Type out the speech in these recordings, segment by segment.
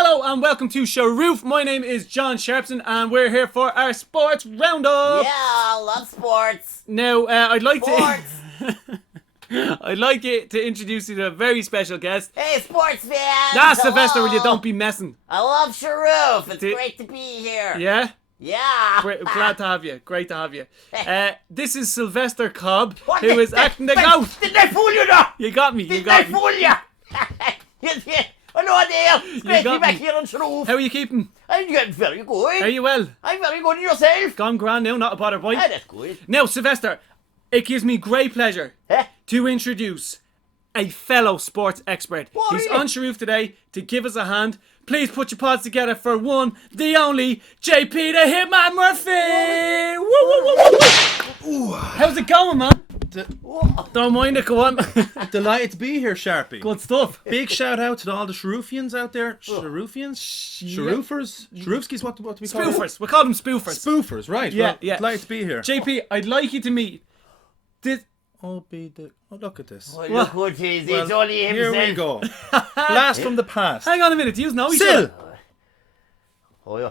Hello and welcome to SHA-SHA-SHA-RUF. My name is John Sharpson and we're here for our sports roundup. Yeah, I love sports. Now, I'd like Sports. to introduce you to a very special guest. Hey, sports fans. Nah, Sylvester, Hello. will you don't be messing. I love SHA-SHA-SHA-RUF. It's great to be here. Yeah? Yeah. Glad to have you. Great to have you. This is Sylvester Cobb, What? who is acting the goat. Didn't I fool you now? You got me. You Didn't got I me. fool you? Hello there. It's great to got be back me. here on SHA-SHA-RUF. How are you keeping? I'm getting very good. Are you well? I'm very good. And yourself? Gone grand now, not a bother, boy. Ah, that's good. Now, Sylvester, it gives me great pleasure Huh? to introduce a fellow sports expert. Oh, He's really? on SHA-SHA-RUF today to give us a hand. Please put your pods together for one, the only, JP the Hitman Murphy! Woo, woo, woo, woo, woo. How's it going, man? Oh, Don't mind it, go on. Delighted to be here, Sharpie. Good stuff. Big shout out to all the SHA-RUFians out there. SHA-RUFians? SHA-RUFers? SHA-RUFskis, what do we call them? Spoofers. We call them spoofers. Spoofers, right. Yeah, Well, yeah. Delighted to be here. JP, I'd like you to meet this. Oh, look at this. well, look what it is. It's Well, only himself. here we go. Blast from the past. Hang on a minute, do you know each Sil! other? Oh, yeah.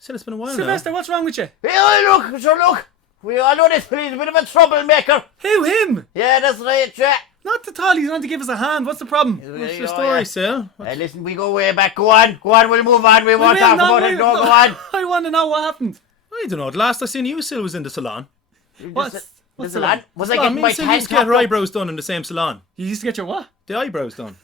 Sil, it's been a while Sylvester, now. what's wrong with you? Hey, look, sure, look. We all know this he's a bit of a troublemaker. Who, him? Yeah, that's right, yeah. Not at all, he's on to give us a hand. What's the problem? What's the story, Sil? Hey, listen, we go way back. Go on, we'll move on. We won't talk about it. No, go on. I want to know what happened. I don't know. The last I seen you, Sil, was in the salon. What's The the salon? Was I Salon, getting me my and Sil tan used to get her top up? eyebrows done in the same salon. You used to get your what? The eyebrows done.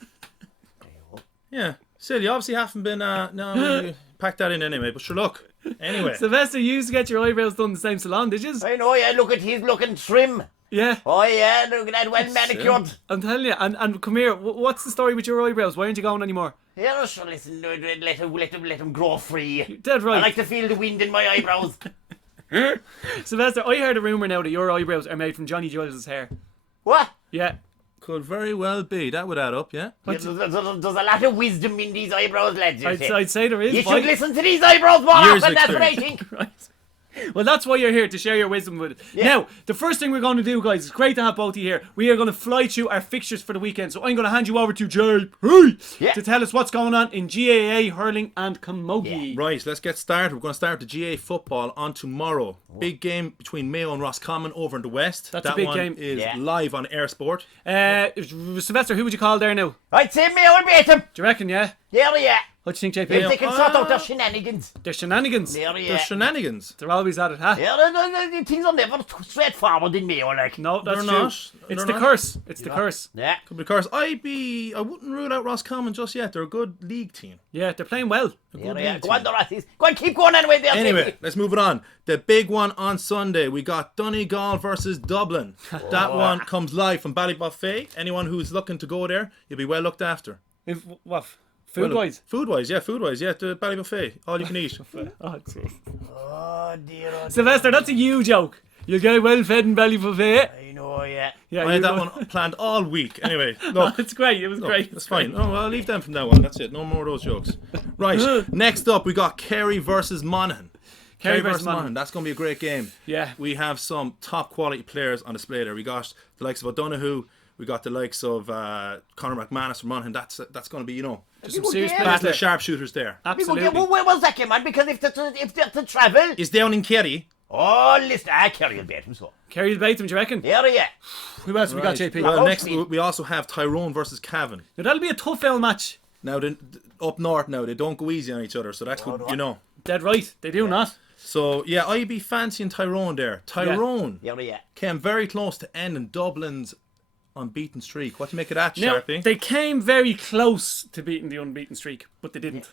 Yeah. Sil, you obviously haven't been, no, you packed that in anyway, but sure, look. Anyway. Sylvester, you used to get your eyebrows done in the same salon, did you? I know, yeah, look at he's looking trim. Yeah, Oh, yeah, look at that, well manicured. I'm telling you. And come here, what's the story with your eyebrows? Why aren't you going anymore? Yeah, sure, listen, let him grow free. You're dead I right. like to feel the wind in my eyebrows. Sylvester, I heard a rumour now that your eyebrows are made from Johnny Giles' hair. What? Yeah. Could very well be. That would add up, yeah. Yeah, there's a lot of wisdom in these eyebrows, lads. You say. I'd say there is. You boy. should listen to these eyebrows more Years often, of that's what I experience. think. Right. Well, that's why you're here, to share your wisdom with it. Yeah. Now, the first thing we're going to do, guys, it's great to have both of you here. We are going to fly through our fixtures for the weekend. So I'm going to hand you over to JP Yeah. to tell us what's going on in GAA, hurling and camogie. Right, let's get started. We're going to start the GA football on tomorrow. Big game between Mayo and Roscommon over in the west. That's a that big one game. is Yeah. live on Air Sport. Sylvester, who would you call there now? I'd say Mayo will beat him. Do you reckon, yeah? Yeah. What do you think, JP? If they can sort out their shenanigans. They're shenanigans. Yeah. They're shenanigans. They're always at it, huh? Yeah, the things are never straightforward in Mayo, like. No, that's They're true. not. It's They're the not. curse. It's the curse. Yeah. Could be cars. I wouldn't rule out Roscommon just yet. They're a good league team. Yeah, they're playing well. Yeah. Go on, the Rosses. Go on, keep going anyway there. Anyway, let's move it on. The big one on Sunday, we got Donegal versus Dublin. That one comes live from Ballybuffet. Anyone who's looking to go there, you'll be well looked after. If, what? Food-wise? Food-wise, yeah, the Ballybuffet. All you can eat. Oh, jeez. Oh, dear. Sylvester, that's a you joke. You'll get well fed in belly buffet. I know, yeah. Yeah, I had that one planned all week. Anyway, look. It's great. It was great. That's fine. Oh, well, I'll leave them from now on. That's it. No more of those jokes. Right. Next up, we got Kerry versus Monaghan. Kerry versus Monaghan. That's going to be a great game. Yeah. We have some top quality players on display there. We got the likes of O'Donoghue. We got the likes of Conor McManus from Monaghan. That's going to be, Just some serious Yeah. players battle there. of sharpshooters there. Absolutely. Well, where was that game, man? Because if they're to travel. Is down in Kerry. Oh, listen, Kerry will beat him, so. Kerry will beat them, do you reckon? Yeah. Who else we got, JP? Well, Oh, next sweet. we also have Tyrone versus Cavan. Now, that'll be a tough old match. Now, up north now, they don't go easy on each other, so that's good, Dead right. They do not. So, yeah, I'd be fancying Tyrone there. Tyrone Yeah. came very close to ending Dublin's unbeaten streak. What do you make of that, Now, Sharpie? they came very close to beating the unbeaten streak, but they didn't.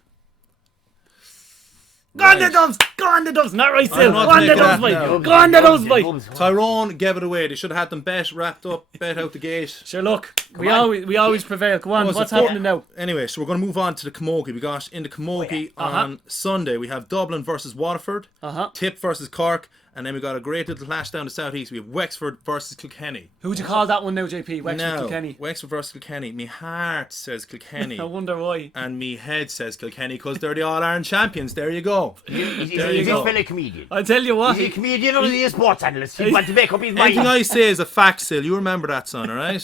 Go on the Dubs! Go on the Dubs! Not right, Sil. Go not on the making Dubs, that boy. now. Go on the Dubs, boy. Tyrone gave it away. They should have had them wrapped up, bet out the gate. Sure, look. We always prevail. Go on. Was it What's four? happening now? Anyway, so we're going to move on to the Camogie. We got in the Camogie on Sunday. We have Dublin versus Waterford, Tip versus Cork, and then we got a great little clash down the southeast. We have Wexford versus Kilkenny. Who would you call that one now, JP? Wexford, Now, Kilkenny. Wexford versus Kilkenny. Me heart says Kilkenny. I wonder why. And me head says Kilkenny because they're the All-Ireland champions. There you go. Is There you this go. fella a comedian? I'll tell you what. Is he a comedian or is he a sports analyst? He wants to make up his Anything mind. I say is a fact, Sil. You remember that, son, all right?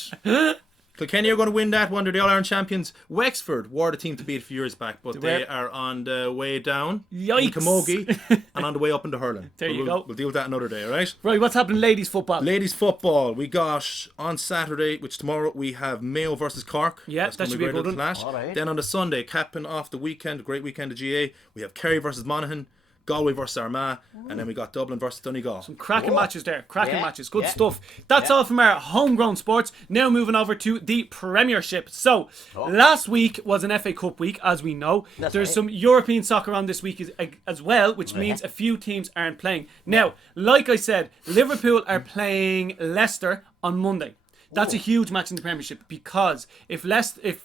Kilkenny are going to win that one. They're the All-Ireland champions. Wexford were the team to beat a few years back, but they are on the way down in Camogie and on the way up into hurling. There you go. We'll deal with that another day, all right? Right, what's happening ladies football? Ladies football, we got on Saturday, which tomorrow, we have Mayo versus Cork. Yeah, that should be a good one. Alright. Then on the Sunday, capping off the weekend, a great weekend of GA, we have Kerry versus Monaghan, Galway versus Armagh, and then we got Dublin versus Donegal. Some cracking matches there. Cracking matches. Good yeah. stuff. That's all from our homegrown sports. Now moving over to the Premiership. So, last week was an FA Cup week, as we know. There's some European soccer on this week as well, which means a few teams aren't playing. Now, like I said, Liverpool are playing Leicester on Monday. That's a huge match in the Premiership because if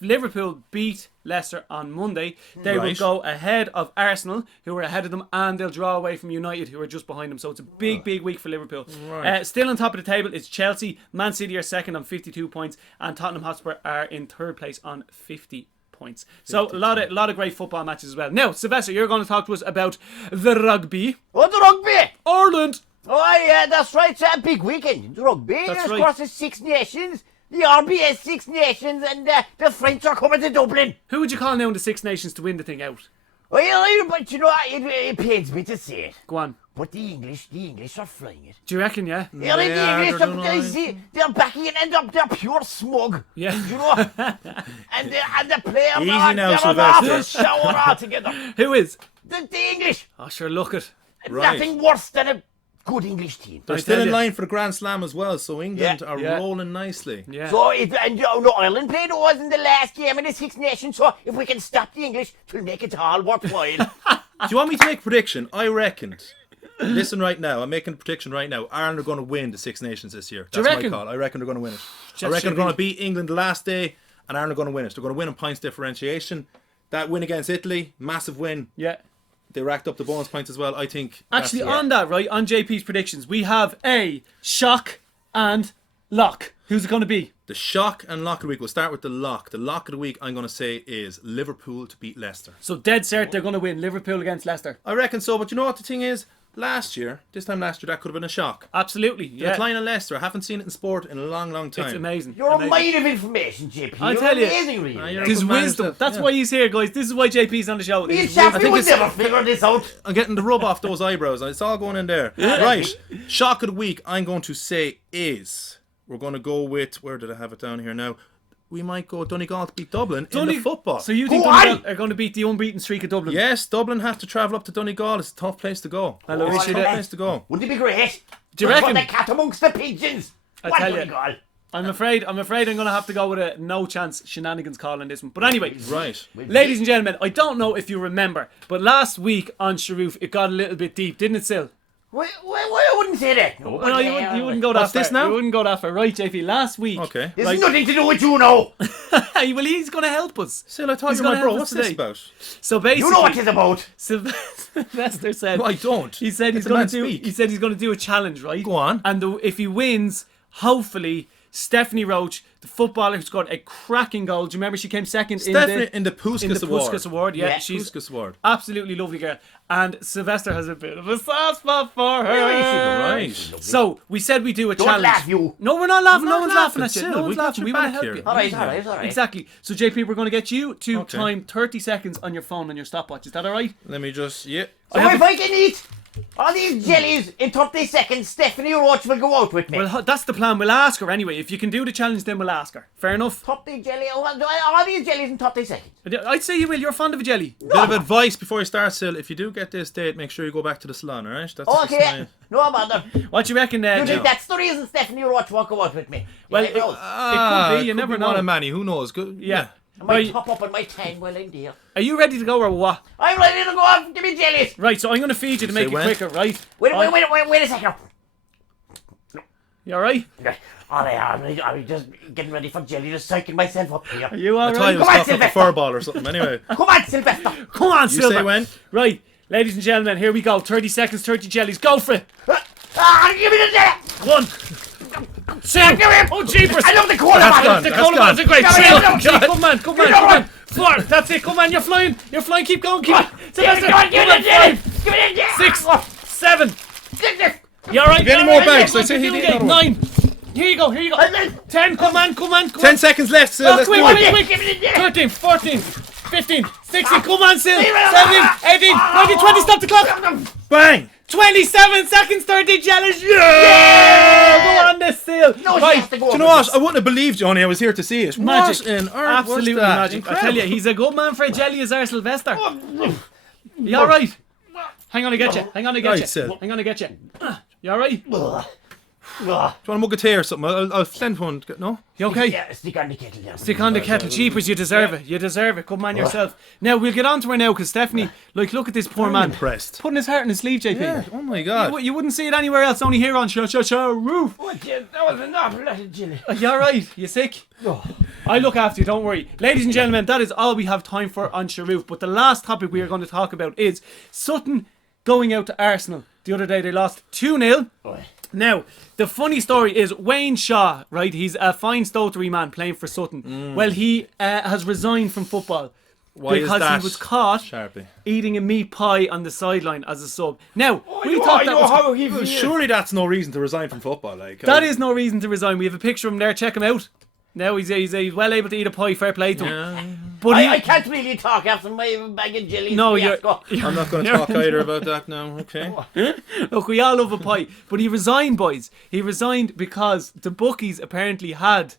Liverpool beat Leicester on Monday, they will go ahead of Arsenal, who are ahead of them, and they'll draw away from United, who are just behind them. So it's a big week for Liverpool. Still on top of the table is Chelsea. Man City are second on 52 points, and Tottenham Hotspur are in third place on 50 points. So a lot of great football matches as well. Now, Sylvester, you're going to talk to us about the rugby. What the rugby? Ireland. Oh yeah, that's right. It's a big weekend. The rugby. That's Of course, the Six Nations. The RBS Six Nations, and the French are coming to Dublin. Who would you call now in the Six Nations to win the thing out? Well, but you know, it pains me to say it. Go on. But the English are flying it. Do you reckon, yeah? Yeah, like the English, they're backing it, and they're pure smug. Yeah. You know? and the players Easy are now, they're Sylvester. shower all together. Who is? The English. Oh, sure, look it. Right. Nothing worse than a good English team. They're still in line for the Grand Slam as well, so England are Yeah. rolling nicely. Yeah. So, Ireland played us in the last game in the Six Nations, so if we can stop the English, it'll make it all worthwhile. Do you want me to make a prediction? I reckoned. Listen right now, I'm making a prediction right now. Ireland are going to win the Six Nations this year. Do you That's reckon? my call. I reckon they're going to win it. I Just reckon they're should going be. to beat England the last day, and Ireland are going to win it. They're going to win in points differentiation. That win against Italy, massive win. Yeah. They racked up the bonus points as well. I think. Actually, that's- on that, right, on JP's predictions, we have a shock and lock. Who's it going to be? the shock and lock of the week. We'll start with the lock. The lock of the week, I'm going to say, is Liverpool to beat Leicester. So dead cert, they're going to win. Liverpool against Leicester. I reckon so, but you know what the thing is? This time last year, that could have been a shock. Absolutely, The yeah. decline of Leicester, I haven't seen it in sport in a long, long time. It's amazing. You're amazing. a mine of information, JP. I You're tell you. amazing, really. you're a There's good man wisdom. yourself, That's yeah. why he's here, guys. This is why JP's on the show. Me and There's wisdom. Sharpy would never figure this out. I'm getting the rub off those eyebrows. It's all going in there. Right. Shock of the week, I'm going to say is... We're going to go with... Where did I have it down here now? We might go Donegal to beat Dublin in the football. So you think Go Donegal on! are going to beat the unbeaten streak of Dublin? Yes, Dublin have to travel up to Donegal. It's a tough place to go. Hello, It's a Richard. tough place to go. Wouldn't it be great? Do you Just reckon? put the cat amongst the pigeons. I What tell do you. we call? I'm afraid I'm going to have to go with a no chance shenanigans call on this one. But anyway, Right. ladies and gentlemen, I don't know if you remember, but last week on SHA-SHA-SHA-SHA-RUF, it got a little bit deep, didn't it, Sil? I wouldn't say that. No, No, you wouldn't go that What's far. this now? You wouldn't go that far. Right, JP, last week. Okay. There's Right. nothing to do with you now. Well, he's going to help us. Still, I thought He's you were my gonna bro. help What's us this today. about? So basically, You know what it's about. Sylvester said. No, I don't. He said he's Let the going man to do. speak. He said he's going to do a challenge, right? Go on. And if he wins, hopefully, Stephanie Roach, the footballer who scored a cracking goal. Do you remember she came second Stephanie in the in the Puskas Award. Puskas Award? Yeah, Yeah, she's Puskas Award. absolutely lovely girl. And Sylvester has a bit of a soft spot for her. Right. So we said we do a Don't challenge. laugh, you. No, we're not laughing. We're No not one's laughing at laughing, you. Sil. No one's We got laughing. your We want to back help here. you. All right. Exactly. So JP, we're going to get you to Okay. time 30 seconds on your phone on your stopwatch. Is that all right? Let me just... Yeah. So if I can eat all these jellies in 30 seconds, Stephanie Roach will go out with me. Well, that's the plan. We'll ask her anyway. If you can do the challenge, then we'll ask her. Fair enough? 30 jelly, all these jellies in 30 seconds. I'd say you will. You're fond of a jelly. Bit of advice before you start, Sil. If you do get this date, make sure you go back to the salon, alright? That's just Okay, my- no bother. What do you reckon, You think Joe? that's the reason Stephanie Roach won't go out with me? Well, You know, Ah, be, you never be know. one of many. Who knows? Good. Yeah. I might Right. top up on my tan while I'm there. Are you ready to go or what? I'm ready to go off. Give me jellies. Right, so I'm going to feed you to make it when? quicker, right? Wait a second. You alright? All right, I'm just getting ready for jelly, just psyching myself up here. Are you I thought alright? you was Come on, talking about the Sylvester. furball or something. Anyway, Come on, Sylvester. Come on, you Silver. say when? Right, ladies and gentlemen, here we go. 30 seconds, 30 jellies. Go for it. Give me the jelly. 1, 2, oh jeepers. I love the cola That's bottle. gone. The That's cola bottles are great. Come 3, on, come on, come on, Come come on. on. 4, that's it, come on, you're flying, keep going, keep going. Sylvester, Come on, give come me on, the jelly. 5, Give me the jelly. 6, 7. Six. You alright? Any more bags? I say he Eight, didn't know. 9. Here you go. 10, come on. 10 seconds left, Sil. Let's do it. Quick. 13, 14, 15, 16, come on, Sil. 17, 18, 19, 20, stop the clock. Bang! 27 seconds, 30 jealous. Yeah! Go on this, Sil. No, Right. he has to go Do you know what? I wouldn't have believed you, only I was here to see it. Magic. What on earth Absolutely was that? magic. I tell you, Incredible. he's a good man for a jelly as our Sylvester. You alright? Hang on, I get you. Right, Sil. Hang on, I get you. You alright? Do you want a mug of tea or something? I'll send one. No? You okay? Yeah, stick on the kettle down. Stick on the kettle. Jeepers, you deserve it. You deserve it. Good man yourself. Now, we'll get on to her now, because Stephanie, like, look at this poor man. Impressed. Putting his heart in his sleeve, JP. Yeah. Oh my God. You wouldn't see it anywhere else, only here on SHA-SHA-SHA-SHARUF. Oh, Jim, that was an awful lot of jelly. You alright? You sick? I look after you, don't worry. Ladies and gentlemen, that is all we have time for on SHA-RUF. But the last topic we are going to talk about is Sutton going out to Arsenal. The other day they lost 2-0. Now, the funny story is Wayne Shaw, right? He's a fine stoutery man playing for Sutton. Well, he has resigned from football. Why is because that, he was caught Sharpy? eating a meat pie on the sideline as a sub. Now, we thought that was... Well, surely that's no reason to resign from football. Like That is no reason to resign. We have a picture of him there. Check him out. Now he's well able to eat a pie. Fair play to him. But I can't really talk after my bag of jelly. No, I'm not going to talk either about that now. Okay. Look, we all love a pie. But he resigned, boys. He resigned because the bookies apparently had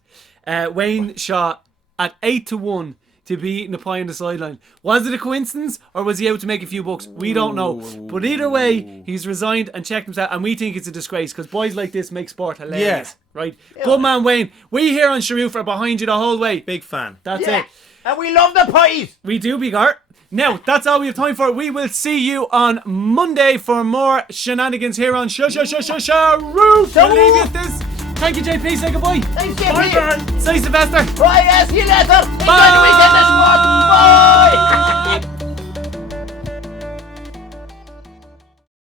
Wayne Shaw at 8-1 to be eating a pie on the sideline. Was it a coincidence, or was he out to make a few bucks? We don't know. But either way, he's resigned and checked himself, and we think it's a disgrace because boys like this make sport hilarious. Yeah. Right? Good man, Wayne. We here on SHA-RUF are behind you the whole way. Big fan. That's Yeah, it. and we love the pies. We do, Big Art. Now, that's all we have time for. We will see you on Monday for more shenanigans here on SHA-SHA-SHA-SHA-RUF. We'll leave you at this. Thank you, JP. Say goodbye. Thanks, JP. Bye, Say Sylvester. Bye, see you later. Enjoy Bye. the weekend, everyone. Bye.